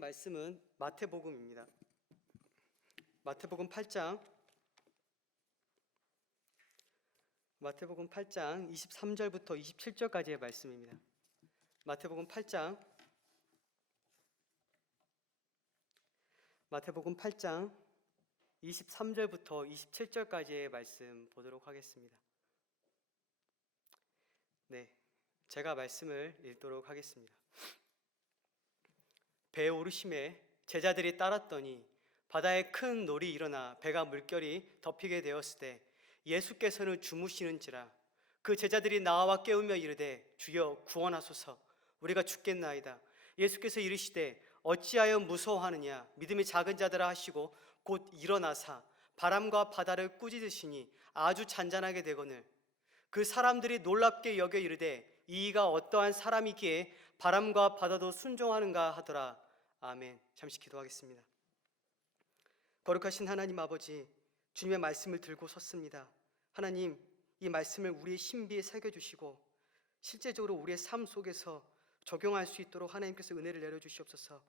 말씀은 마태복음입니다. 마태복음 8장 23절부터 27절까지의 말씀입니다. 마태복음 8장 23절부터 27절까지의 말씀 보도록 하겠습니다. 네, 제가 말씀을 읽도록 하겠습니다. 배에 오르심에 제자들이 따랐더니 바다에 큰 놀이 일어나 배가 물결이 덮이게 되었을 때 예수께서는 주무시는지라. 그 제자들이 나와 깨우며 이르되 주여 구원하소서, 우리가 죽겠나이다. 예수께서 이르시되 어찌하여 무서워하느냐, 믿음이 작은 자들아 하시고 곧 일어나사 바람과 바다를 꾸짖으시니 아주 잔잔하게 되거늘 그 사람들이 놀랍게 여겨 이르되 이가 어떠한 사람이기에 바람과 바다도 순종하는가 하더라. 아멘. 잠시 기도하겠습니다. 거룩하신 하나님 아버지, 주님의 말씀을 들고 섰습니다. 하나님, 이 말씀을 우리의 신비에 새겨주시고 실제적으로 우리의 삶 속에서 적용할 수 있도록 하나님께서 은혜를 내려주시옵소서.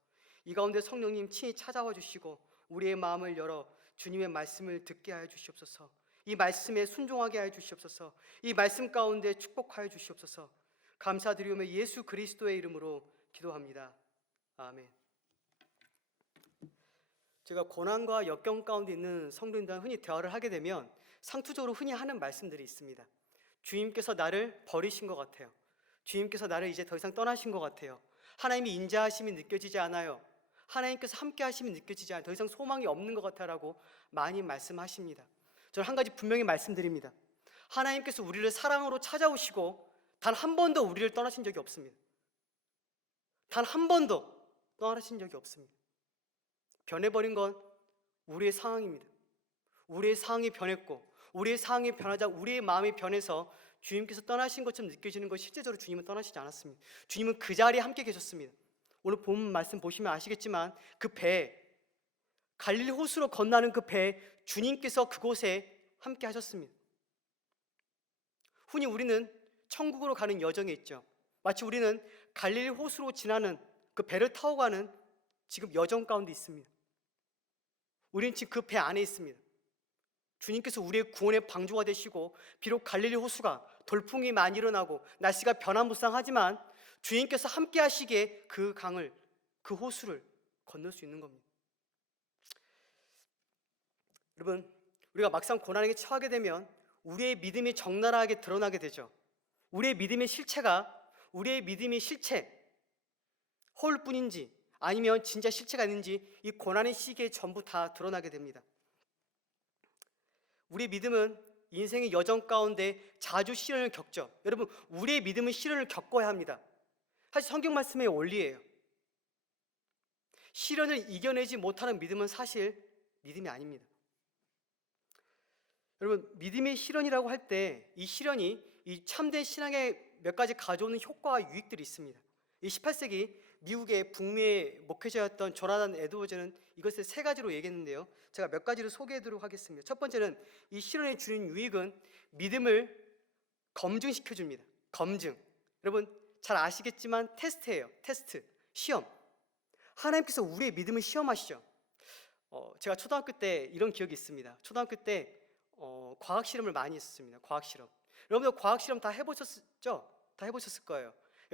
이 가운데 성령님 친히 찾아와 주시고 우리의 마음을 열어 주님의 말씀을 듣게 하여 주시옵소서. 이 말씀에 순종하게 하여 주시옵소서. 이 말씀 가운데 축복하여 주시옵소서. 감사드리오며 예수 그리스도의 이름으로 기도합니다. 아멘. 제가 고난과 역경 가운데 있는 성도님들과 흔히 대화를 하게 되면 상투적으로 흔히 하는 말씀들이 있습니다. 주님께서 나를 버리신 것 같아요. 주님께서 나를 이제 더 이상 떠나신 것 같아요. 하나님이 인자하심이 느껴지지 않아요. 하나님께서 함께 하심이 느껴지지 않아요. 더 이상 소망이 없는 것 같아라고 많이 말씀하십니다. 저는 한 가지 분명히 말씀드립니다. 하나님께서 우리를 사랑으로 찾아오시고 단 한 번도 우리를 떠나신 적이 없습니다. 단 한 번도 떠나신 적이 없습니다. 변해버린 건 우리의 상황입니다. 우리의 상황이 변했고 우리의 상황이 변하자 우리의 마음이 변해서 주님께서 떠나신 것처럼 느껴지는 것, 실제적으로 주님은 떠나시지 않았습니다. 주님은 그 자리에 함께 계셨습니다. 오늘 본 말씀 보시면 아시겠지만 그 배, 갈릴리 호수로 건너는 그 배에 주님께서 그곳에 함께 하셨습니다. 흔히 우리는 천국으로 가는 여정에 있죠. 마치 우리는 갈릴리 호수로 지나는 그 배를 타고 가는 지금 여정 가운데 있습니다. 우리는 지금 그 배 안에 있습니다. 주님께서 우리의 구원의 방주가 되시고 비록 갈릴리 호수가 돌풍이 많이 일어나고 날씨가 변화무쌍하지만 주님께서 함께 하시기에 그 강을, 그 호수를 건널 수 있는 겁니다. 여러분, 우리가 막상 고난에게 처하게 되면 우리의 믿음이 적나라하게 드러나게 되죠. 우리의 믿음의 실체가 우리의 믿음의 실체 허울 뿐인지 아니면 진짜 실체가 있는지 이 고난의 시기에 전부 다 드러나게 됩니다. 우리의 믿음은 인생의 여정 가운데 자주 시련을 겪죠. 여러분, 우리의 믿음은 시련을 겪어야 합니다. 사실 성경 말씀의 원리예요. 시련을 이겨내지 못하는 믿음은 사실 믿음이 아닙니다. 여러분, 믿음의 시련이라고 할 때 이 시련이 이 참된 신앙에 몇 가지 가져오는 효과와 유익들이 있습니다. 이 18세기 미국의 북미의 목회자였던 조나단 에드워즈는 이것을 세 가지로 얘기했는데요. 제가 몇 가지를 소개해드리도록 하겠습니다. 첫 번째는 이 시련이 주는 유익은 믿음을 검증시켜 줍니다. 검증. 여러분 잘 아시겠지만 테스트예요. 테스트, 시험. 하나님께서 우리의 믿음을 시험하시죠. 제가 초등학교 때 이런 기억이 있습니다. 초등학교 때 과학 실험을 많이 했었습니다. 과학 실험. 여러분들 과학 실험 다 해보셨죠? 다 해보셨을 거예요.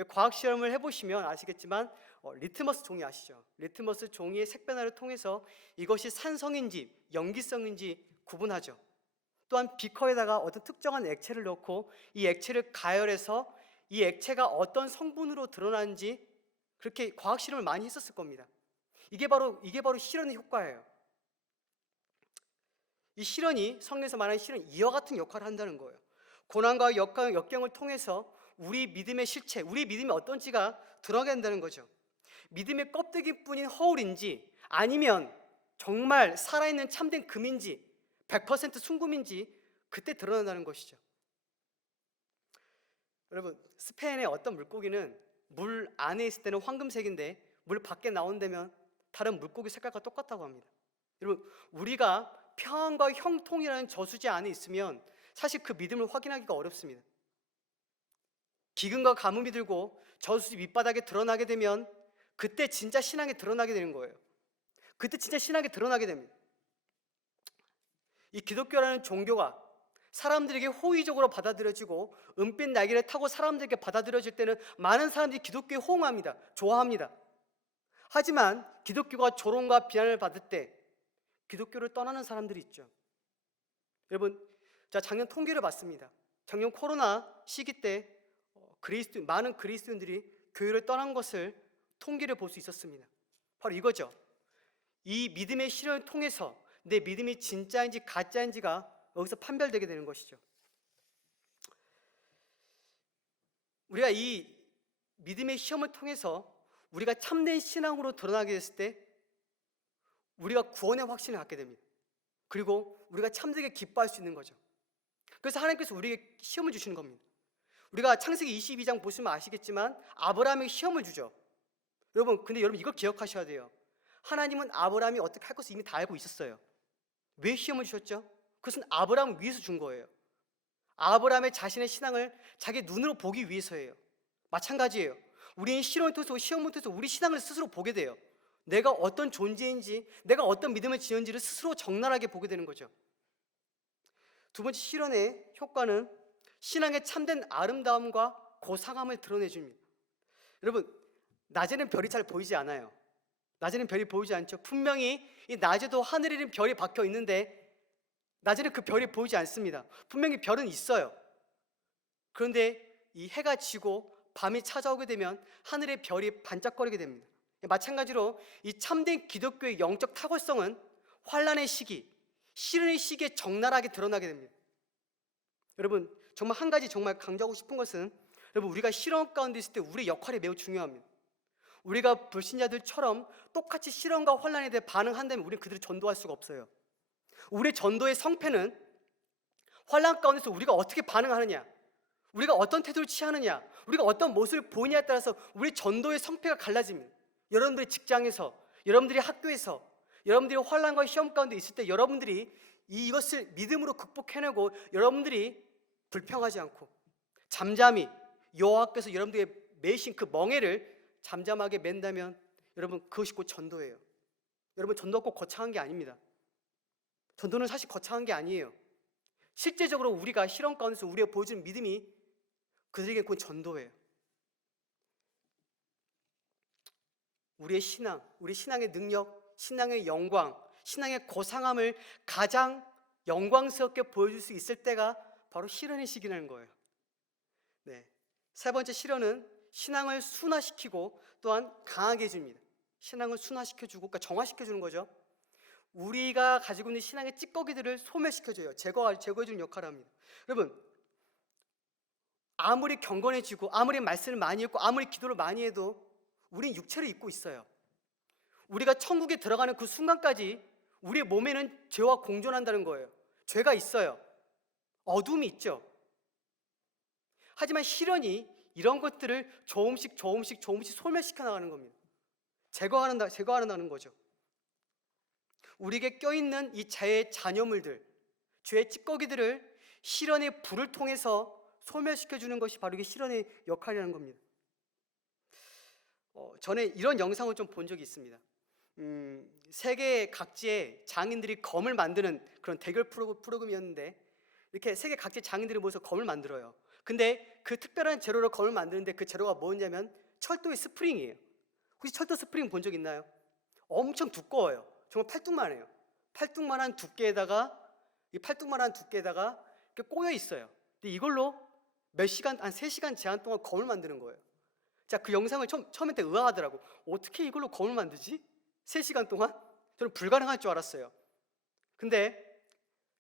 과학 실험을 해보시면 아시겠지만 리트머스 종이 아시죠? 리트머스 종이의 색 변화를 통해서 이것이 산성인지 염기성인지 구분하죠. 또한 비커에다가 어떤 특정한 액체를 넣고 이 액체를 가열해서 이 액체가 어떤 성분으로 드러나는지 그렇게 과학 실험을 많이 했었을 겁니다. 이게 바로 실현의 효과예요. 이 실현이, 성경에서 말하는 실현이 이와 같은 역할을 한다는 거예요. 고난과 역경을 통해서 우리 믿음의 실체, 우리 믿음이 어떤지가 드러나게 된다는 거죠. 믿음의 껍데기뿐인 허울인지 아니면 정말 살아있는 참된 금인지 100% 순금인지 그때 드러난다는 것이죠. 여러분, 스페인의 어떤 물고기는 물 안에 있을 때는 황금색인데 물 밖에 나온다면 다른 물고기 색깔과 똑같다고 합니다. 여러분, 우리가 평안과 형통이라는 저수지 안에 있으면 사실 그 믿음을 확인하기가 어렵습니다. 기근과 가뭄이 들고 저수지 밑바닥에 드러나게 되면 그때 진짜 신앙이 드러나게 되는 거예요. 그때 진짜 신앙이 드러나게 됩니다. 이 기독교라는 종교가 사람들에게 호의적으로 받아들여지고 은빛 날개를 타고 사람들에게 받아들여질 때는 많은 사람들이 기독교에 호응합니다. 좋아합니다. 하지만 기독교가 조롱과 비난을 받을 때 기독교를 떠나는 사람들이 있죠. 여러분, 자, 작년 통계를 봤습니다. 작년 코로나 시기 때 많은 그리스도인들이 교회를 떠난 것을 통계를 볼 수 있었습니다. 바로 이거죠. 이 믿음의 실현을 통해서 내 믿음이 진짜인지 가짜인지가 여기서 판별되게 되는 것이죠. 우리가 이 믿음의 시험을 통해서 우리가 참된 신앙으로 드러나게 됐을 때 우리가 구원의 확신을 갖게 됩니다. 그리고 우리가 참되게 기뻐할 수 있는 거죠. 그래서 하나님께서 우리에게 시험을 주시는 겁니다. 우리가 창세기 22장 보시면 아시겠지만 아브라함에게 시험을 주죠. 근데 여러분 이걸 기억하셔야 돼요. 하나님은 아브라함이 어떻게 할 것을 이미 다 알고 있었어요. 왜 시험을 주셨죠? 그것은 아브라함을 위해서 준 거예요. 아브라함의 자신의 신앙을 자기 눈으로 보기 위해서예요. 마찬가지예요. 우리는 시험을 통해서 우리 신앙을 스스로 보게 돼요. 내가 어떤 존재인지, 내가 어떤 믿음을 지는지를 스스로 적나라하게 보게 되는 거죠. 두 번째 실현의 효과는 신앙의 참된 아름다움과 고상함을 드러내줍니다. 여러분, 낮에는 별이 잘 보이지 않아요. 낮에는 별이 보이지 않죠. 분명히 이 낮에도 하늘에는 별이 박혀 있는데 낮에는 그 별이 보이지 않습니다. 분명히 별은 있어요. 그런데 이 해가 지고 밤이 찾아오게 되면 하늘의 별이 반짝거리게 됩니다. 마찬가지로 이 참된 기독교의 영적 탁월성은 환난의 시기, 시련의 시기에 적나라하게 드러나게 됩니다. 여러분, 정말 한 가지 정말 강조하고 싶은 것은 여러분, 우리가 시련 가운데 있을 때 우리의 역할이 매우 중요합니다. 우리가 불신자들처럼 똑같이 시련과 환난에 대해 반응한다면 우리는 그들을 전도할 수가 없어요. 우리의 전도의 성패는 환난 가운데서 우리가 어떻게 반응하느냐, 우리가 어떤 태도를 취하느냐, 우리가 어떤 모습을 보이냐에 따라서 우리 전도의 성패가 갈라집니다. 여러분들의 직장에서, 여러분들이 학교에서, 여러분들이 환난과 시험 가운데 있을 때 여러분들이 이것을 믿음으로 극복해내고 여러분들이 불평하지 않고 잠잠히 여호와께서 여러분들에게 매신 그 멍에를 잠잠하게 맨다면 여러분, 그것이 곧 전도예요. 여러분, 전도가 꼭 거창한 게 아닙니다. 전도는 사실 거창한 게 아니에요. 실제적으로 우리가 시련 가운데서 우리가 보여주는 믿음이 그들에게 곧 전도예요. 우리의 신앙, 우리 신앙의 능력, 신앙의 영광, 신앙의 고상함을 가장 영광스럽게 보여줄 수 있을 때가 바로 시련의 시기라는 거예요. 네. 세 번째 시련은 신앙을 순화시키고 또한 강하게 해줍니다. 신앙을 순화시켜주고, 그러니까 정화시켜주는 거죠. 우리가 가지고 있는 신앙의 찌꺼기들을 소멸시켜줘요. 제거해주는 역할을 합니다. 여러분, 아무리 경건해지고 아무리 말씀을 많이 읽고 아무리 기도를 많이 해도 우린 육체를 입고 있어요. 우리가 천국에 들어가는 그 순간까지 우리의 몸에는 죄와 공존한다는 거예요. 죄가 있어요. 어둠이 있죠. 하지만 시련이 이런 것들을 조금씩 소멸시켜 나가는 겁니다. 제거하는 거죠. 우리에게 껴있는 이 죄의 잔여물들, 죄의 찌꺼기들을 시련의 불을 통해서 소멸시켜주는 것이 바로 이게 시련의 역할이라는 겁니다. 전에 이런 영상을 좀 본 적이 있습니다. 세계 각지의 장인들이 검을 만드는 그런 대결 프로그램이었는데 이렇게 세계 각지의 장인들이 모여서 검을 만들어요. 근데 그 특별한 재료로 검을 만드는데 그 재료가 뭐냐면 철도의 스프링이에요. 혹시 철도 스프링 본 적 있나요? 엄청 두꺼워요. 정말 팔뚝만해요. 팔뚝만한 두께에다가 이렇게 꼬여 있어요. 근데 이걸로 몇 시간, 한 3시간 제한 동안 검을 만드는 거예요. 자, 그 영상을 처음에 때 의아하더라고. 어떻게 이걸로 검을 만들지? 3시간 동안? 저는 불가능할 줄 알았어요. 근데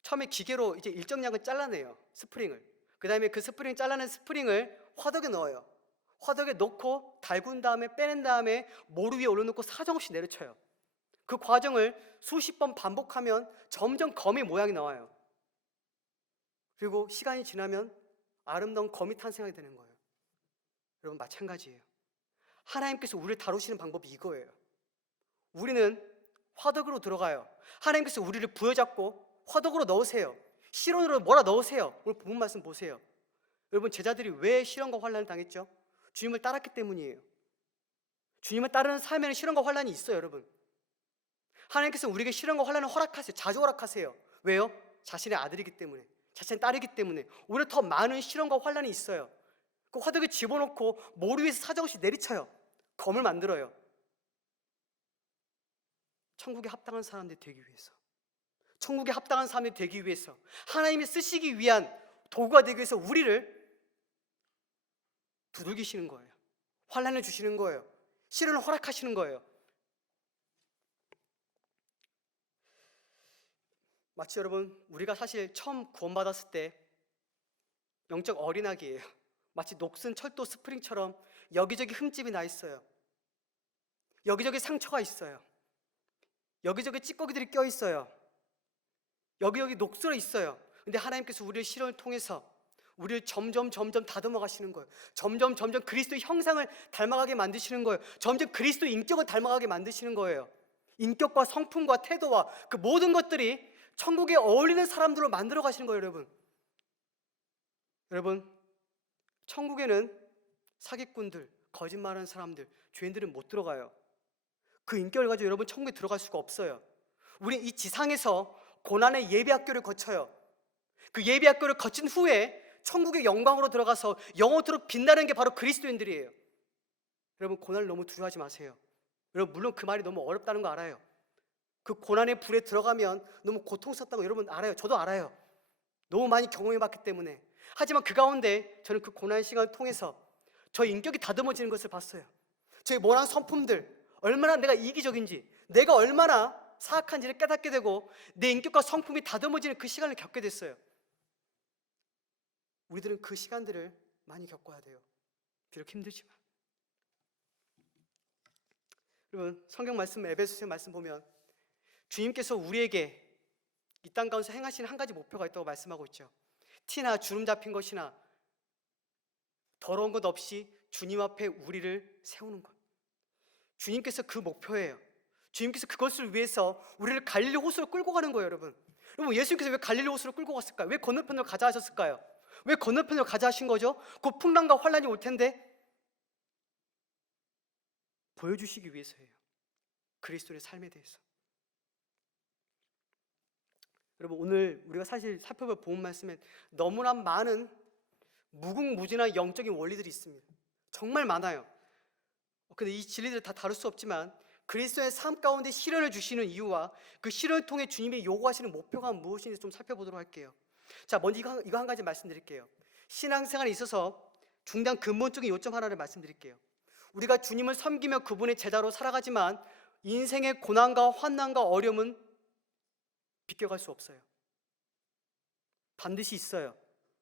처음에 기계로 이제 일정량을 잘라내요. 스프링을. 그 다음에 그 잘라낸 스프링을 화덕에 넣어요. 화덕에 넣고 달군 다음에 빼낸 다음에 모루 위에 올려놓고 사정없이 내려쳐요. 그 과정을 수십 번 반복하면 점점 검의 모양이 나와요. 그리고 시간이 지나면 아름다운 검이 탄생하게 되는 거예요. 여러분, 마찬가지예요. 하나님께서 우리를 다루시는 방법이 이거예요. 우리는 화덕으로 들어가요. 하나님께서 우리를 부여잡고 화덕으로 넣으세요. 시련으로 몰아 넣으세요. 오늘 본문 말씀 보세요. 여러분, 제자들이 왜 시련과 환난을 당했죠? 주님을 따랐기 때문이에요. 주님을 따르는 삶에는 시련과 환난이 있어요, 여러분. 하나님께서 우리에게 시련과 환난을 허락하세요. 자주 허락하세요. 왜요? 자신의 아들이기 때문에, 자신의 딸이기 때문에. 오히려 더 많은 시련과 환난이 있어요. 그 화덕에 집어넣고 모루 위에서 사정없이 내리쳐요. 검을 만들어요. 천국에 합당한 사람들이 되기 위해서, 천국에 합당한 사람이 되기 위해서, 하나님이 쓰시기 위한 도구가 되기 위해서 우리를 두들기시는 거예요. 환난을 주시는 거예요. 시련을 허락하시는 거예요. 마치 여러분, 우리가 사실 처음 구원받았을 때 영적 어린아기예요. 마치 녹슨 철도 스프링처럼 여기저기 흠집이 나 있어요. 여기저기 상처가 있어요. 여기저기 찌꺼기들이 껴 있어요. 여기저기 녹슬어 있어요. 근데 하나님께서 우리를 시련을 통해서 우리를 점점 다듬어 가시는 거예요. 점점 그리스도의 형상을 닮아가게 만드시는 거예요. 점점 그리스도의 인격을 닮아가게 만드시는 거예요. 인격과 성품과 태도와 그 모든 것들이 천국에 어울리는 사람들로 만들어 가시는 거예요, 여러분. 여러분, 천국에는 사기꾼들, 거짓말하는 사람들, 죄인들은 못 들어가요. 그 인격을 가지고 여러분 천국에 들어갈 수가 없어요. 우리 이 지상에서 고난의 예비학교를 거쳐요. 그 예비학교를 거친 후에 천국의 영광으로 들어가서 영원토록 빛나는 게 바로 그리스도인들이에요. 여러분, 고난을 너무 두려워하지 마세요. 여러분, 물론 그 말이 너무 어렵다는 거 알아요. 그 고난의 불에 들어가면 너무 고통스럽다고 여러분 알아요. 저도 알아요. 너무 많이 경험해봤기 때문에. 하지만 그 가운데 저는 그 고난의 시간을 통해서 저 인격이 다듬어지는 것을 봤어요. 저의 모난 성품들, 얼마나 내가 이기적인지, 내가 얼마나 사악한지를 깨닫게 되고 내 인격과 성품이 다듬어지는 그 시간을 겪게 됐어요. 우리들은 그 시간들을 많이 겪어야 돼요. 비록 힘들지만. 여러분, 성경 말씀, 에베소서 말씀 보면 주님께서 우리에게 이 땅 가운데서 행하시는 한 가지 목표가 있다고 말씀하고 있죠. 티나 주름 잡힌 것이나 더러운 것 없이 주님 앞에 우리를 세우는 것. 주님께서 그 목표예요. 주님께서 그것을 위해서 우리를 갈릴리 호수로 끌고 가는 거예요, 여러분. 여러분, 예수님께서 왜 갈릴리 호수로 끌고 갔을까요? 왜 건너편으로 가자 하셨을까요? 왜 건너편으로 가자 하신 거죠? 곧 풍랑과 환란이 올 텐데 보여주시기 위해서예요. 그리스도의 삶에 대해서. 여러분, 오늘 우리가 사실 살펴볼 본 말씀에 너무나 많은 무궁무진한 영적인 원리들이 있습니다. 정말 많아요. 근데 이 진리들을 다 다룰 수 없지만 그리스도의 삶 가운데 시련을 주시는 이유와 그 시련을 통해 주님이 요구하시는 목표가 무엇인지 좀 살펴보도록 할게요. 자, 먼저 이거 한 가지 말씀드릴게요. 신앙생활에 있어서 중요한 근본적인 요점 하나를 말씀드릴게요. 우리가 주님을 섬기며 그분의 제자로 살아가지만 인생의 고난과 환난과 어려움은 비껴갈 수 없어요. 반드시 있어요.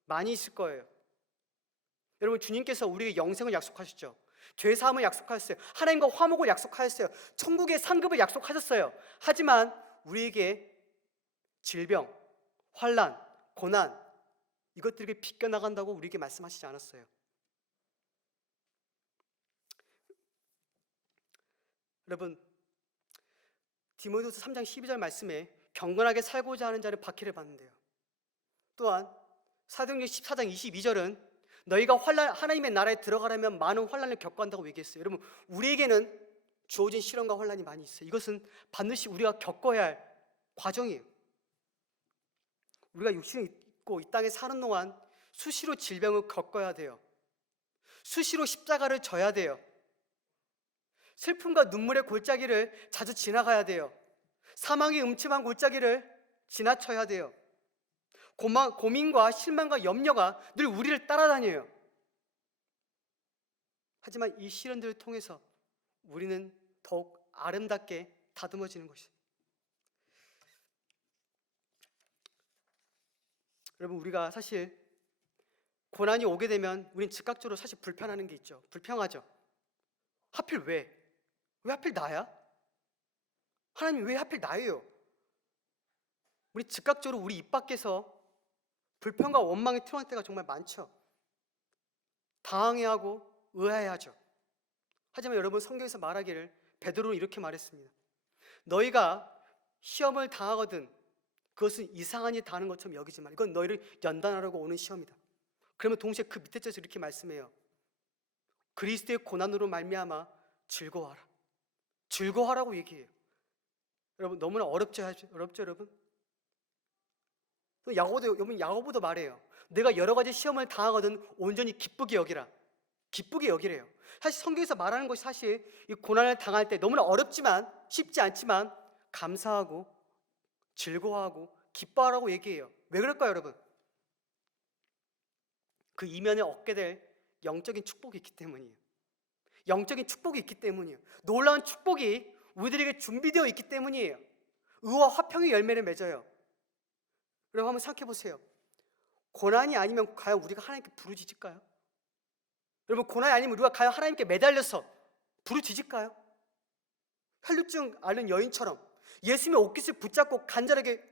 많이 있을 거예요. 여러분, 주님께서 우리에게 영생을 약속하셨죠. 죄사함을 약속하셨어요. 하나님과 화목을 약속하셨어요. 천국의 상급을 약속하셨어요. 하지만 우리에게 질병, 환난, 고난 이것들에게 비껴나간다고 우리에게 말씀하시지 않았어요. 여러분, 디모데후서 3장 12절 말씀에 경건하게 살고자 하는 자를 박해를 받는데요. 또한 사도행전 14장 22절은 너희가 하나님의 나라에 들어가려면 많은 환난을 겪어야 한다고 얘기했어요. 여러분, 우리에게는 주어진 시련과 환난이 많이 있어요. 이것은 반드시 우리가 겪어야 할 과정이에요. 우리가 육신을 입고 이 땅에 사는 동안 수시로 질병을 겪어야 돼요. 수시로 십자가를 져야 돼요. 슬픔과 눈물의 골짜기를 자주 지나가야 돼요. 사망의 음침한 골짜기를 지나쳐야 돼요. 고민과 실망과 염려가 늘 우리를 따라다녀요. 하지만 이 시련들을 통해서 우리는 더욱 아름답게 다듬어지는 것이에요. 여러분, 우리가 사실 고난이 오게 되면 우린 즉각적으로 사실 불편하는 게 있죠. 불평하죠. 하필 왜? 왜 하필 나야? 하나님 왜 하필 나예요? 우리 즉각적으로 우리 입 밖에서 불평과 원망이 튀어나올 때가 정말 많죠. 당황해하고 의아해하죠. 하지만 여러분, 성경에서 말하기를 베드로는 이렇게 말했습니다. 너희가 시험을 당하거든 그것은 이상한 일 당하는 것처럼 여기지 마. 이건 너희를 연단하려고 오는 시험이다. 그러면 동시에 그 밑에 절에서 이렇게 말씀해요. 그리스도의 고난으로 말미암아 즐거워하라. 즐거워하라고 얘기해요. 여러분 너무나 어렵죠 여러분? 야고보도 말해요. 내가 여러 가지 시험을 당하거든 온전히 기쁘게 여기라. 기쁘게 여기래요. 사실 성경에서 말하는 것이 사실 이 고난을 당할 때 너무나 어렵지만 쉽지 않지만 감사하고 즐거워하고 기뻐하라고 얘기해요. 왜 그럴까요 여러분? 그 이면에 얻게 될 영적인 축복이 있기 때문이에요. 영적인 축복이 있기 때문이에요. 놀라운 축복이 우리들에게 준비되어 있기 때문이에요. 의와 화평의 열매를 맺어요. 여러분 한번 생각해 보세요. 고난이 아니면 과연 우리가 하나님께 부르짖을까요? 여러분 고난이 아니면 우리가 과연 하나님께 매달려서 부르짖을까요? 혈루증 앓는 여인처럼 예수님의 옷깃을 붙잡고 간절하게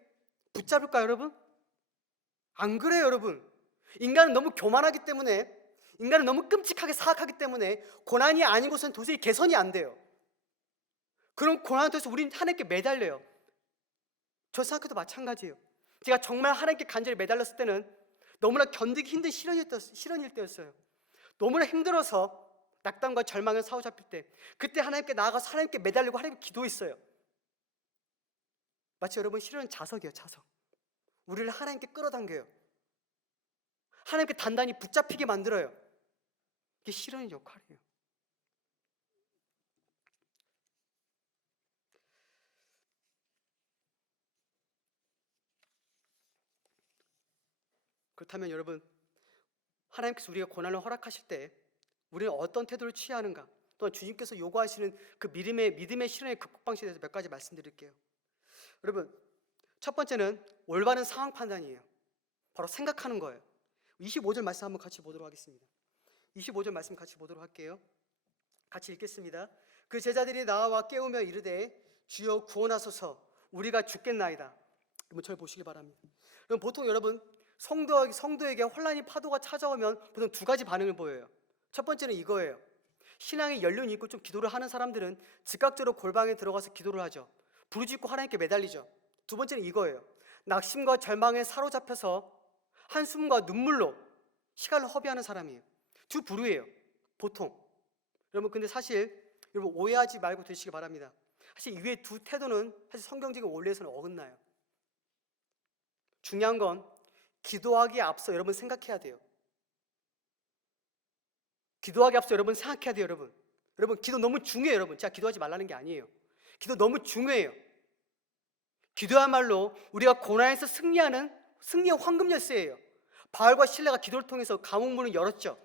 붙잡을까요 여러분? 안 그래요 여러분. 인간은 너무 교만하기 때문에, 인간은 너무 끔찍하게 사악하기 때문에 고난이 아닌 것은 도저히 개선이 안 돼요. 그런 고난에 대해서 우리는 하나님께 매달려요. 저 생각해도 마찬가지예요. 제가 정말 하나님께 간절히 매달렸을 때는 너무나 견디기 힘든 시련일 때였어요. 너무나 힘들어서 낙담과 절망에 사로잡힐 때, 그때 하나님께 나아가서 하나님께 매달리고 하나님께 기도했어요. 마치 여러분 시련은 자석이에요. 자석. 우리를 하나님께 끌어당겨요. 하나님께 단단히 붙잡히게 만들어요. 이게 시련의 역할이에요. 그렇다면 여러분, 하나님께서 우리가 고난을 허락하실 때 우리는 어떤 태도를 취해야 하는가, 또한 주님께서 요구하시는 그 믿음의 시련의 극복 방식에 대해서 몇 가지 말씀드릴게요. 여러분, 첫 번째는 올바른 상황 판단이에요. 바로 생각하는 거예요. 25절 말씀 한번 같이 보도록 하겠습니다. 25절 말씀 같이 보도록 할게요. 같이 읽겠습니다. 그 제자들이 나와 깨우며 이르되 주여 구원하소서 우리가 죽겠나이다. 여러분 저를 보시기 바랍니다. 그럼 보통 여러분 성도에게 혼란이 파도가 찾아오면 보통 두 가지 반응을 보여요. 첫 번째는 이거예요. 신앙의 연륜이 있고 좀 기도를 하는 사람들은 즉각적으로 골방에 들어가서 기도를 하죠. 부르짖고 하나님께 매달리죠. 두 번째는 이거예요. 낙심과 절망에 사로잡혀서 한숨과 눈물로 시간을 허비하는 사람이에요. 두 부류예요. 보통. 여러분 근데 사실 여러분 오해하지 말고 되시기 바랍니다. 사실 이외의 두 태도는 사실 성경적인 원리에서는 어긋나요. 중요한 건 기도하기에 앞서 여러분 생각해야 돼요. 기도하기에 앞서 여러분 생각해야 돼요. 여러분 기도 너무 중요해요. 여러분 제가 기도하지 말라는 게 아니에요. 기도 너무 중요해요. 기도야말로 우리가 고난에서 승리의 황금 열쇠예요. 바울과 실레가 기도를 통해서 감옥 문을 열었죠.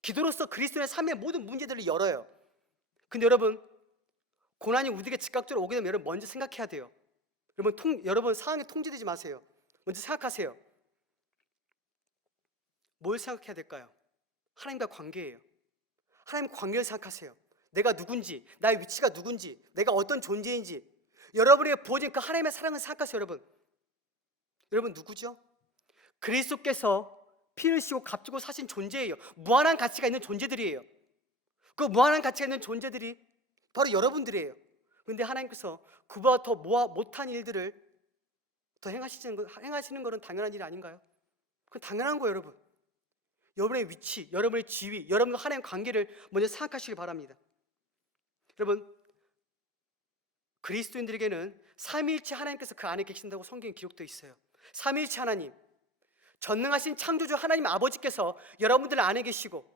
기도로서 그리스도의 삶의 모든 문제들을 열어요. 근데 여러분 고난이 우리에게 즉각적으로 오게 되면 여러분 먼저 생각해야 돼요. 여러분 상황에 통제되지 마세요. 먼저 생각하세요. 뭘 생각해야 될까요? 하나님과 관계예요. 하나님과 관계를 생각하세요. 내가 누군지, 나의 위치가 누군지, 내가 어떤 존재인지, 여러분에게 부어진 그 하나님의 사랑을 생각하세요. 여러분 누구죠? 그리스도께서 피를 씌고 값주고 사신 존재예요. 무한한 가치가 있는 존재들이에요. 그 무한한 가치가 있는 존재들이 바로 여러분들이에요. 그런데 하나님께서 그보다 더 못한 일들을 더 행하시는 것은 당연한 일이 아닌가요? 그건 당연한 거예요. 여러분의 위치, 여러분의 지위, 여러분과 하나님의 관계를 먼저 생각하시기 바랍니다. 여러분 그리스도인들에게는 삼위일체 하나님께서 그 안에 계신다고 성경에 기록되어 있어요. 삼위일체 하나님, 전능하신 창조주 하나님 아버지께서 여러분들 안에 계시고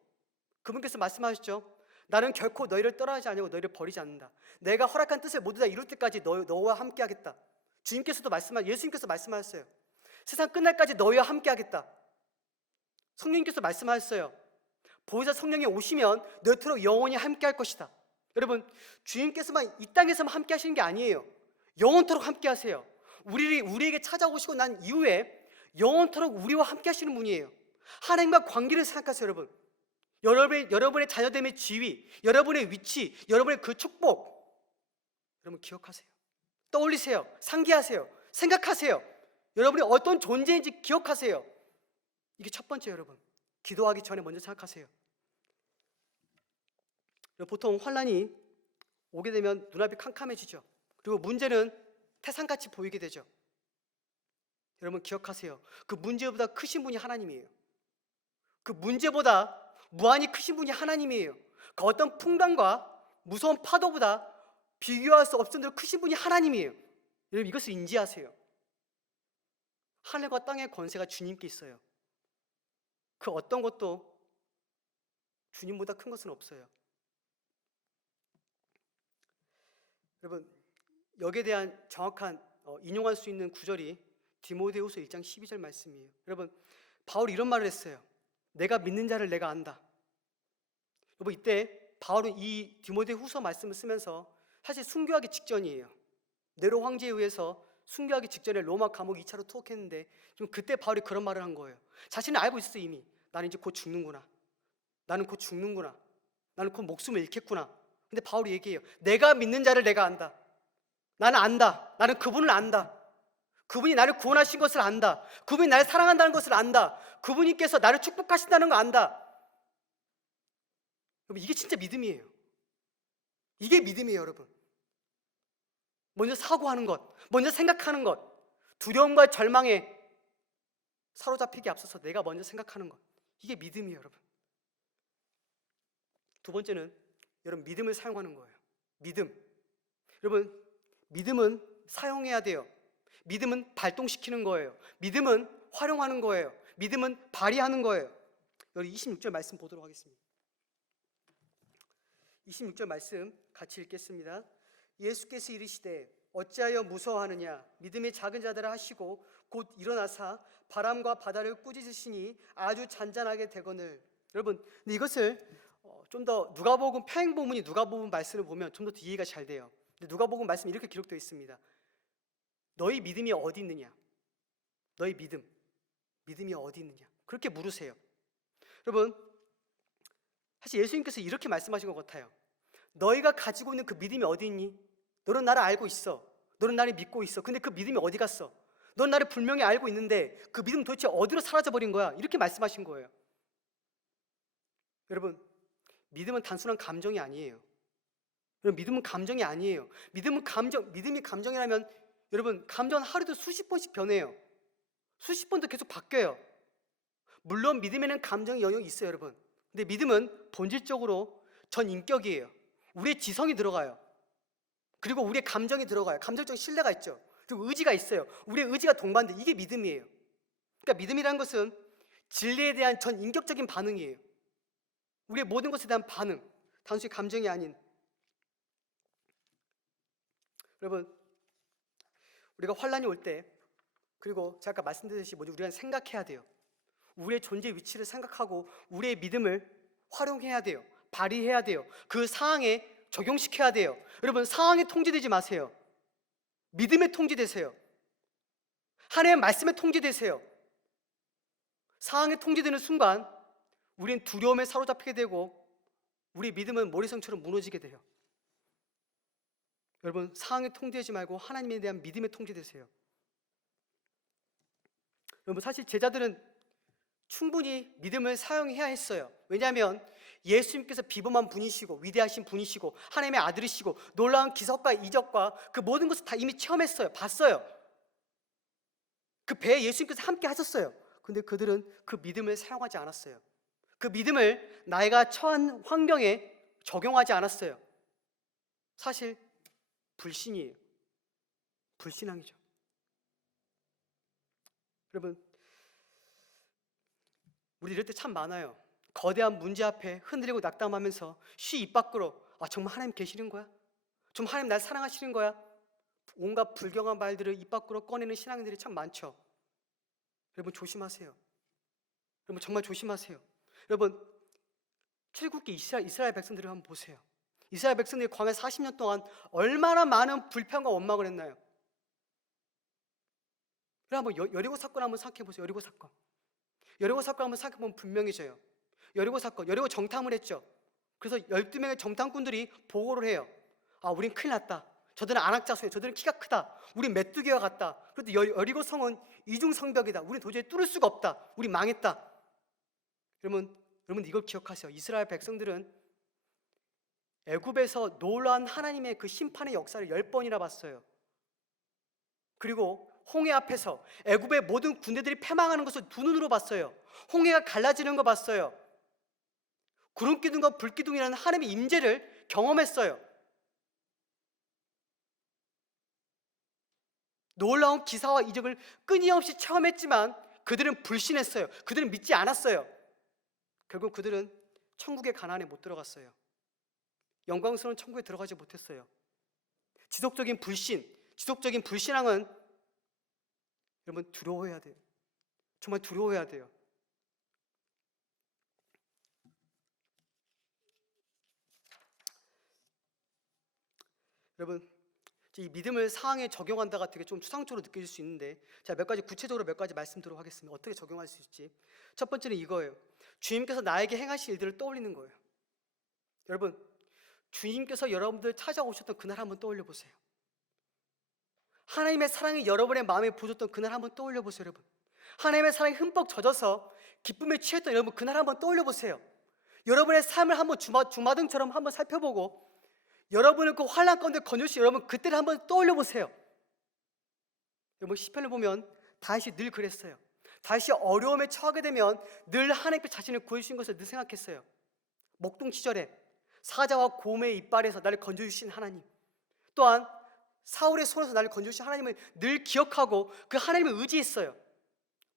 그분께서 말씀하셨죠. 나는 결코 너희를 떠나지 아니하고 너희를 버리지 않는다. 내가 허락한 뜻을 모두 다 이룰 때까지 너와 함께 하겠다. 예수님께서 말씀하셨어요. 세상 끝날까지 너희와 함께 하겠다. 성령님께서 말씀하셨어요. 보혜사 성령이 오시면 너희처럼 영원히 함께 할 것이다. 여러분 주님께서만 이 땅에서만 함께 하시는 게 아니에요. 영원토록 함께 하세요. 우리에게 찾아오시고 난 이후에 영원토록 우리와 함께 하시는 분이에요. 하나님과 관계를 생각하세요. 여러분의 자녀됨의 지위, 여러분의 위치, 여러분의 그 축복 여러분 기억하세요. 떠올리세요. 상기하세요. 생각하세요. 여러분이 어떤 존재인지 기억하세요. 이게 첫 번째 여러분. 기도하기 전에 먼저 생각하세요. 보통 환난이 오게 되면 눈앞이 캄캄해지죠. 그리고 문제는 태산같이 보이게 되죠. 여러분 기억하세요. 그 문제보다 크신 분이 하나님이에요. 그 문제보다 무한히 크신 분이 하나님이에요. 그 어떤 풍랑과 무서운 파도보다 비교할 수 없을 정도로 크신 분이 하나님이에요. 여러분 이것을 인지하세요. 하늘과 땅의 권세가 주님께 있어요. 그 어떤 것도 주님보다 큰 것은 없어요. 여러분 여기에 대한 정확한 인용할 수 있는 구절이 디모데후서 1장 12절 말씀이에요. 여러분 바울이 이런 말을 했어요. 내가 믿는 자를 내가 안다. 여러분 이때 바울은 이 디모데후서 말씀을 쓰면서 사실 순교하기 직전이에요. 네로 황제에 의해서 순교하기 직전에 로마 감옥 2차로 투옥했는데 좀 그때 바울이 그런 말을 한 거예요. 자신은 알고 있었어 이미. 나는 이제 곧 죽는구나. 나는 곧 죽는구나. 나는 곧 목숨을 잃겠구나. 근데 바울이 얘기해요. 내가 믿는 자를 내가 안다. 나는 안다. 나는 그분을 안다. 그분이 나를 구원하신 것을 안다. 그분이 나를 사랑한다는 것을 안다. 그분께서 나를 축복하신다는 걸 안다. 여러분 이게 진짜 믿음이에요. 이게 믿음이에요 여러분. 먼저 사고하는 것, 먼저 생각하는 것, 두려움과 절망에 사로잡히기 앞서서 내가 먼저 생각하는 것, 이게 믿음이에요 여러분. 두 번째는 여러분 믿음을 사용하는 거예요. 믿음. 여러분 믿음은 사용해야 돼요. 믿음은 발동시키는 거예요. 믿음은 활용하는 거예요. 믿음은 발휘하는 거예요. 여기 26절 말씀 보도록 하겠습니다. 26절 말씀 같이 읽겠습니다. 예수께서 이르시되 어찌하여 무서워하느냐 믿음의 작은 자들아 하시고 곧 일어나사 바람과 바다를 꾸짖으시니 아주 잔잔하게 되거늘. 여러분 근데 이것을 좀 더 누가복음 평행본문이 누가복음 말씀을 보면 좀 더 이해가 잘 돼요. 근데 누가복음 말씀이 이렇게 기록되어 있습니다. 너희 믿음이 어디 있느냐? 너희 믿음이 어디 있느냐? 그렇게 물으세요. 여러분 사실 예수님께서 이렇게 말씀하신 것 같아요. 너희가 가지고 있는 그 믿음이 어디 있니? 너는 나를 알고 있어. 너는 나를 믿고 있어. 근데 그 믿음이 어디 갔어? 넌 나를 분명히 알고 있는데 그 믿음 도대체 어디로 사라져버린 거야? 이렇게 말씀하신 거예요. 여러분 믿음은 단순한 감정이 아니에요. 여러분 믿음은 감정이 아니에요. 믿음이 감정이라면 여러분 감정은 하루도 수십 번씩 변해요. 수십 번도 계속 바뀌어요. 물론 믿음에는 감정의 영역이 있어요 여러분. 근데 믿음은 본질적으로 전 인격이에요. 우리의 지성이 들어가요. 그리고 우리의 감정이 들어가요. 감정적 신뢰가 있죠. 그리고 의지가 있어요. 우리의 의지가 동반돼. 이게 믿음이에요. 그러니까 믿음이라는 것은 진리에 대한 전 인격적인 반응이에요. 우리의 모든 것에 대한 반응, 단순히 감정이 아닌. 여러분 우리가 환란이 올 때 그리고 제가 아까 말씀드렸듯이 뭐지 우리가 생각해야 돼요. 우리의 존재 위치를 생각하고 우리의 믿음을 활용해야 돼요. 발휘해야 돼요. 그 상황에 적용시켜야 돼요. 여러분 상황에 통제되지 마세요. 믿음에 통제되세요. 하나님의 말씀에 통제되세요. 상황에 통제되는 순간 우리는 두려움에 사로잡히게 되고 우리 믿음은 모래성처럼 무너지게 돼요. 여러분 상황에 통제하지 말고 하나님에 대한 믿음에 통제되세요. 여러분 사실 제자들은 충분히 믿음을 사용해야 했어요. 왜냐하면 예수님께서 비범한 분이시고 위대하신 분이시고 하나님의 아들이시고 놀라운 기적과 이적과 그 모든 것을 다 이미 체험했어요. 봤어요. 그 배에 예수님께서 함께 하셨어요. 근데 그들은 그 믿음을 사용하지 않았어요. 그 믿음을 나이가 처한 환경에 적용하지 않았어요. 사실 불신이에요. 불신앙이죠. 여러분 우리 이럴 때 참 많아요. 거대한 문제 앞에 흔들리고 낙담하면서 쉬 입 밖으로 정말 하나님 계시는 거야? 정말 하나님 날 사랑하시는 거야? 온갖 불경한 말들을 입 밖으로 꺼내는 신앙인들이 참 많죠. 여러분 조심하세요. 여러분 정말 조심하세요. 여러분 출애굽기 이스라엘 백성들을 한번 보세요. 이스라엘 백성들이 광야 40년 동안 얼마나 많은 불평과 원망을 했나요? 한번 여리고 사건 한번 생각해 보세요. 여리고 사건 한번 생각해 보면 분명해져요. 여리고 사건, 여리고 정탐을 했죠. 그래서 12명의 정탐꾼들이 보고를 해요. 우린 큰일 났다. 저들은 안악자수예요. 저들은 키가 크다. 우린 메뚜기와 같다. 그런데 여리고 성은 이중성벽이다. 우린 도저히 뚫을 수가 없다. 우린 망했다. 여러분 이걸 기억하세요. 이스라엘 백성들은 애굽에서 놀라운 하나님의 그 심판의 역사를 10번이나 봤어요. 그리고 홍해 앞에서 애굽의 모든 군대들이 패망하는 것을 두 눈으로 봤어요. 홍해가 갈라지는 거 봤어요. 구름 기둥과 불 기둥이라는 하나님의 임재를 경험했어요. 놀라운 기사와 이적을 끊임없이 체험했지만 그들은 불신했어요. 그들은 믿지 않았어요. 결국 그들은 천국의 가나안에 못 들어갔어요. 영광스러운 천국에 들어가지 못했어요. 지속적인 불신앙은 여러분 두려워해야 돼요. 정말 두려워해야 돼요. 여러분, 이 믿음을 상황에 적용한다가 되게 좀 추상적으로 느껴질 수 있는데, 제가 구체적으로 몇 가지 말씀드리도록 하겠습니다. 어떻게 적용할 수 있을지. 첫 번째는 이거예요. 주님께서 나에게 행하실 일들을 떠올리는 거예요. 여러분, 주님께서 여러분들 찾아오셨던 그날 한번 떠올려 보세요. 하나님의 사랑이 여러분의 마음에 부어졌던 그날 한번 떠올려 보세요. 여러분, 하나님의 사랑이 흠뻑 젖어서 기쁨에 취했던 여러분, 그날 한번 떠올려 보세요. 여러분의 삶을 한번 주마등처럼 한번 살펴보고 여러분을 그 환난 가운데 건져주신 여러분, 그때를 한번 떠올려 보세요. 여러분, 시편을 보면 다윗이 늘 그랬어요. 다윗이 어려움에 처하게 되면 늘 하나님께 자신을 구해주신 것을 늘 생각했어요. 목동 시절에 사자와 곰의 이빨에서 나를 건져주신 하나님, 또한 사울의 손에서 나를 건져주신 하나님을 늘 기억하고 그 하나님을 의지했어요.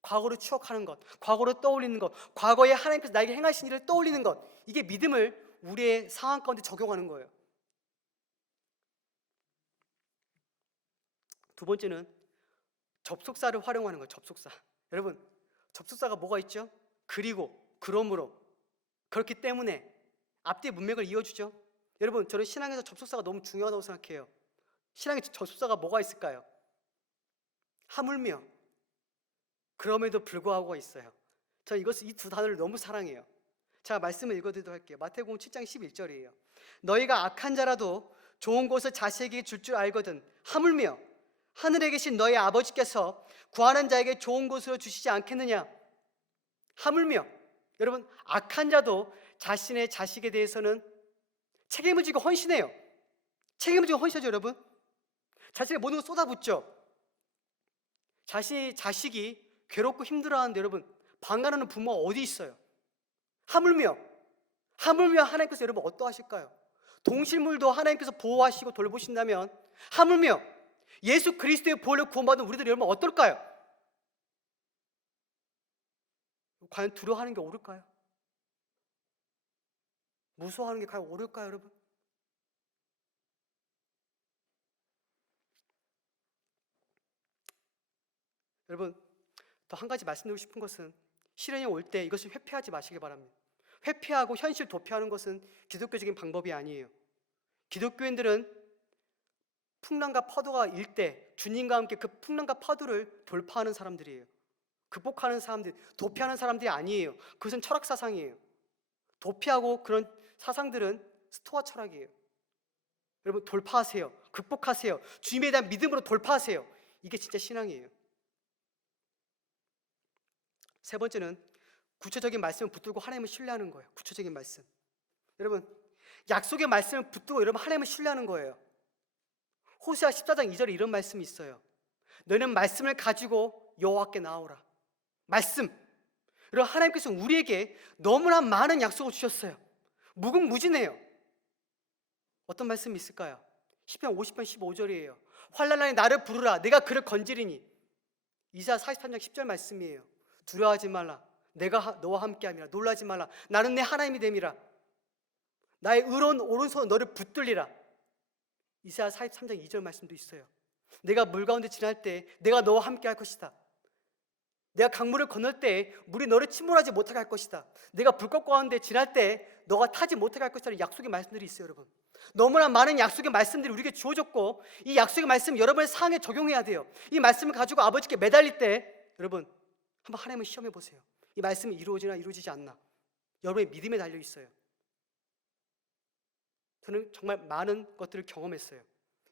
과거를 추억하는 것, 과거를 떠올리는 것, 과거에 하나님께서 나에게 행하신 일을 떠올리는 것, 이게 믿음을 우리의 상황 가운데 적용하는 거예요. 두 번째는 접속사를 활용하는 거예요. 접속사. 여러분, 접속사가 뭐가 있죠? 그리고, 그러므로, 그렇기 때문에, 앞뒤의 문맥을 이어주죠. 여러분, 저는 신앙에서 접속사가 너무 중요하다고 생각해요. 신앙에 접속사가 뭐가 있을까요? 하물며, 그럼에도 불구하고가 있어요. 저는 이 두 단어를 너무 사랑해요. 제가 말씀을 읽어드리도록 할게요. 마태복음 7장 11절이에요. 너희가 악한 자라도 좋은 것을 자식에게 줄 줄 알거든 하물며 하늘에 계신 너희 아버지께서 구하는 자에게 좋은 것으로 주시지 않겠느냐. 하물며, 여러분, 악한 자도 자신의 자식에 대해서는 책임을 지고 헌신해요. 책임을 지고 헌신하죠. 여러분, 자신의 모든 걸 쏟아붓죠. 자식이 괴롭고 힘들어하는데 여러분, 방관하는 부모가 어디 있어요? 하물며 하나님께서 여러분 어떠하실까요? 동실물도 하나님께서 보호하시고 돌보신다면, 하물며 예수 그리스도의 보혈로 구원받은 우리들 여러분 어떨까요? 과연 두려워하는 게 옳을까요? 무서워하는 게 과연 옳을까요, 여러분? 여러분, 더 한 가지 말씀드리고 싶은 것은 시련이 올 때 이것을 회피하지 마시길 바랍니다. 회피하고 현실 도피하는 것은 기독교적인 방법이 아니에요. 기독교인들은 풍랑과 파도가 일 때 주님과 함께 그 풍랑과 파도를 돌파하는 사람들이에요. 극복하는 사람들, 도피하는 사람들이 아니에요. 그것은 철학 사상이에요. 도피하고 그런 사상들은 스토아 철학이에요. 여러분, 돌파하세요. 극복하세요. 주님에 대한 믿음으로 돌파하세요. 이게 진짜 신앙이에요. 세 번째는 구체적인 말씀을 붙들고 하나님을 신뢰하는 거예요. 구체적인 말씀. 여러분, 약속의 말씀을 붙들고 여러분 하나님을 신뢰하는 거예요. 호세아 14장 2절에 이런 말씀이 있어요. 너는 말씀을 가지고 여호와께 나오라. 말씀. 여러분, 하나님께서 우리에게 너무나 많은 약속을 주셨어요. 무궁무진해요. 어떤 말씀이 있을까요? 시편 50편 15절이에요. 환난 날에 나를 부르라. 내가 그를 건지리니. 이사야 43장 10절 말씀이에요. 두려워하지 말라. 내가 너와 함께함이라. 놀라지 말라. 나는 내 하나님이 됨이라. 나의 의로운 오른손은 너를 붙들리라. 이사야 43장 2절 말씀도 있어요. 내가 물 가운데 지날 때 내가 너와 함께 할 것이다. 내가 강물을 건널 때 물이 너를 침몰하지 못하게 할 것이다. 내가 불꽃 가운데 지날 때 너가 타지 못하게 할 것이라는 약속의 말씀들이 있어요. 여러분, 너무나 많은 약속의 말씀들이 우리에게 주어졌고 이 약속의 말씀 여러분의 상황에 적용해야 돼요. 이 말씀을 가지고 아버지께 매달릴 때 여러분 한번 하나님을 시험해 보세요. 이 말씀이 이루어지나 이루어지지 않나. 여러분의 믿음에 달려 있어요. 저는 정말 많은 것들을 경험했어요.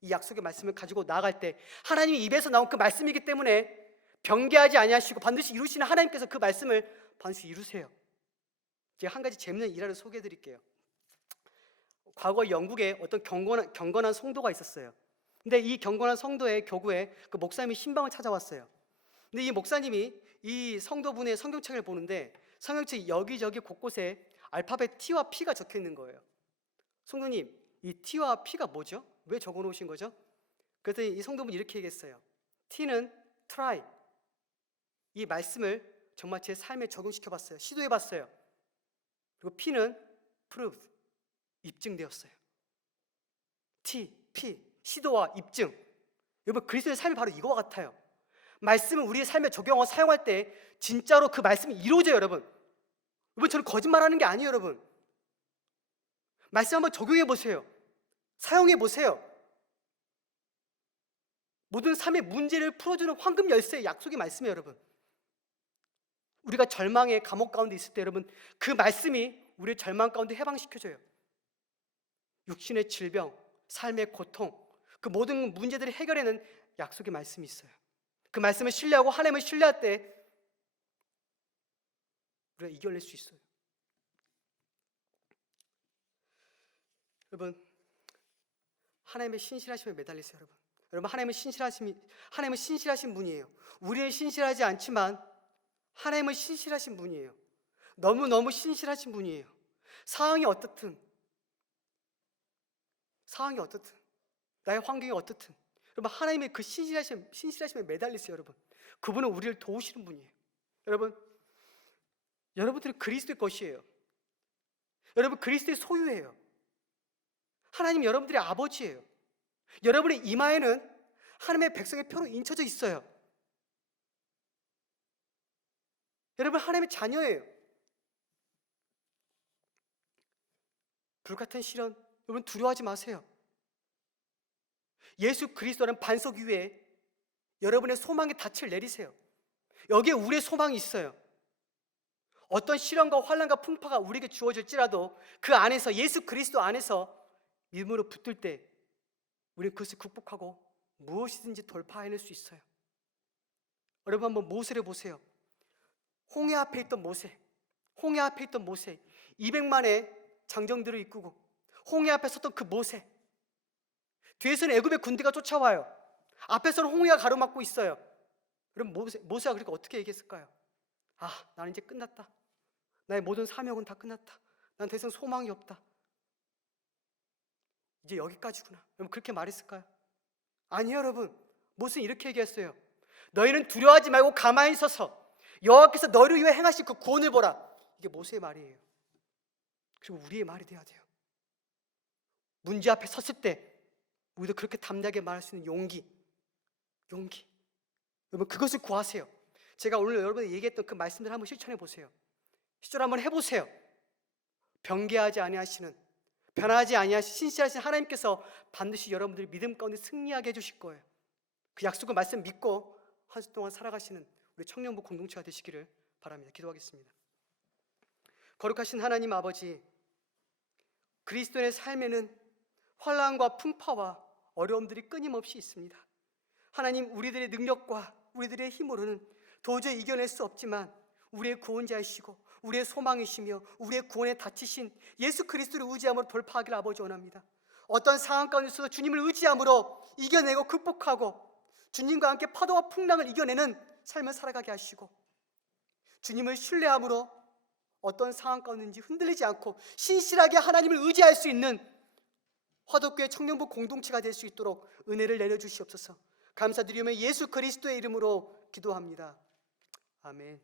이 약속의 말씀을 가지고 나아갈 때 하나님의 입에서 나온 그 말씀이기 때문에 변개하지 아니하시고 반드시 이루시는 하나님께서 그 말씀을 반드시 이루세요. 제가 한 가지 재밌는 일화를 소개해 드릴게요. 과거 영국에 어떤 경건한 성도가 있었어요. 근데 이 경건한 성도의 교구에 그 목사님이 신방을 찾아왔어요. 근데 이 목사님이 이 성도분의 성경책을 보는데 성경책 여기저기 곳곳에 알파벳 T와 P가 적혀 있는 거예요. 성도님, 이 T와 P가 뭐죠? 왜 적어 놓으신 거죠? 그랬더니 이 성도분이 이렇게 얘기했어요. T는 try, 이 말씀을 정말 제 삶에 적용시켜 봤어요. 시도해 봤어요. 그리고 P는 proved, 입증되었어요. T, P, 시도와 입증. 여러분, 그리스도의 삶이 바로 이거와 같아요. 말씀을 우리의 삶에 적용하고 사용할 때 진짜로 그 말씀이 이루어져요, 여러분. 여러분, 저는 거짓말하는 게 아니에요, 여러분. 말씀 한번 적용해 보세요. 사용해 보세요. 모든 삶의 문제를 풀어주는 황금 열쇠의 약속의 말씀이에요, 여러분. 우리가 절망의 감옥 가운데 있을 때 여러분, 그 말씀이 우리의 절망 가운데 해방시켜줘요. 육신의 질병, 삶의 고통, 그 모든 문제들을 해결해내는 약속의 말씀이 있어요. 그 말씀을 신뢰하고 하나님을 신뢰할 때 우리가 이겨낼 수 있어요. 여러분, 하나님의 신실하심에 매달리세요. 여러분, 하나님은 신실하신 분이에요. 우리는 신실하지 않지만 하나님은 신실하신 분이에요. 너무너무 신실하신 분이에요. 상황이 어떻든 나의 환경이 어떻든 여러분, 하나님의 그 신실하심에 매달리세요. 여러분, 그분은 우리를 도우시는 분이에요. 여러분, 여러분들은 그리스도의 것이에요. 여러분, 그리스도의 소유예요. 하나님 여러분들의 아버지예요. 여러분의 이마에는 하나님의 백성의 표로 인쳐져 있어요. 여러분, 하나님의 자녀예요. 불같은 시련, 여러분 두려워하지 마세요. 예수 그리스도라는 반석 위에 여러분의 소망의 닻을 내리세요. 여기에 우리의 소망이 있어요. 어떤 시련과 환난과 풍파가 우리에게 주어질지라도 그 안에서, 예수 그리스도 안에서 믿음으로 붙들 때 우리는 그것을 극복하고 무엇이든지 돌파해낼 수 있어요. 여러분, 한번 모세를 보세요. 홍해 앞에 있던 모세, 200만의 장정들을 이끌고 홍해 앞에 섰던 그 모세, 뒤에서는 애굽의 군대가 쫓아와요. 앞에서는 홍해가 가로막고 있어요. 그럼 모세가 그러니까 어떻게 얘기했을까요? 나는 이제 끝났다. 나의 모든 사명은 다 끝났다. 난 더 이상 소망이 없다. 이제 여기까지구나. 여러분, 그렇게 말했을까요? 아니요, 여러분. 모세는 이렇게 얘기했어요. 너희는 두려워하지 말고 가만히 서서 여호와께서 너희를 위해 행하실 그 구원을 보라. 이게 모세의 말이에요. 그리고 우리의 말이 돼야 돼요. 문제 앞에 섰을 때 우리도 그렇게 담대하게 말할 수 있는 용기. 여러분, 그것을 구하세요. 제가 오늘 여러분이 얘기했던 그 말씀들 한번 실천해 보세요. 실천 한번 해보세요. 변개하지 아니하시는, 변하지 아니하시는 신실하신 하나님께서 반드시 여러분들이 믿음 가운데 승리하게 해주실 거예요. 그 약속의 말씀 믿고 한 주 동안 살아가시는 우리 청년부 공동체가 되시기를 바랍니다. 기도하겠습니다. 거룩하신 하나님 아버지, 그리스도인의 삶에는 환난과 풍파와 어려움들이 끊임없이 있습니다. 하나님, 우리들의 능력과 우리들의 힘으로는 도저히 이겨낼 수 없지만 우리의 구원자이시고 우리의 소망이시며 우리의 구원에 닫히신 예수 그리스도를 의지함으로 돌파하기를 아버지 원합니다. 어떤 상황 가운데 있어서 주님을 의지함으로 이겨내고 극복하고 주님과 함께 파도와 풍랑을 이겨내는 삶을 살아가게 하시고, 주님을 신뢰함으로 어떤 상황 가운데인지 흔들리지 않고 신실하게 하나님을 의지할 수 있는 화덕교회 청년부 공동체가 될 수 있도록 은혜를 내려주시옵소서. 감사드리며 예수 그리스도의 이름으로 기도합니다. 아멘.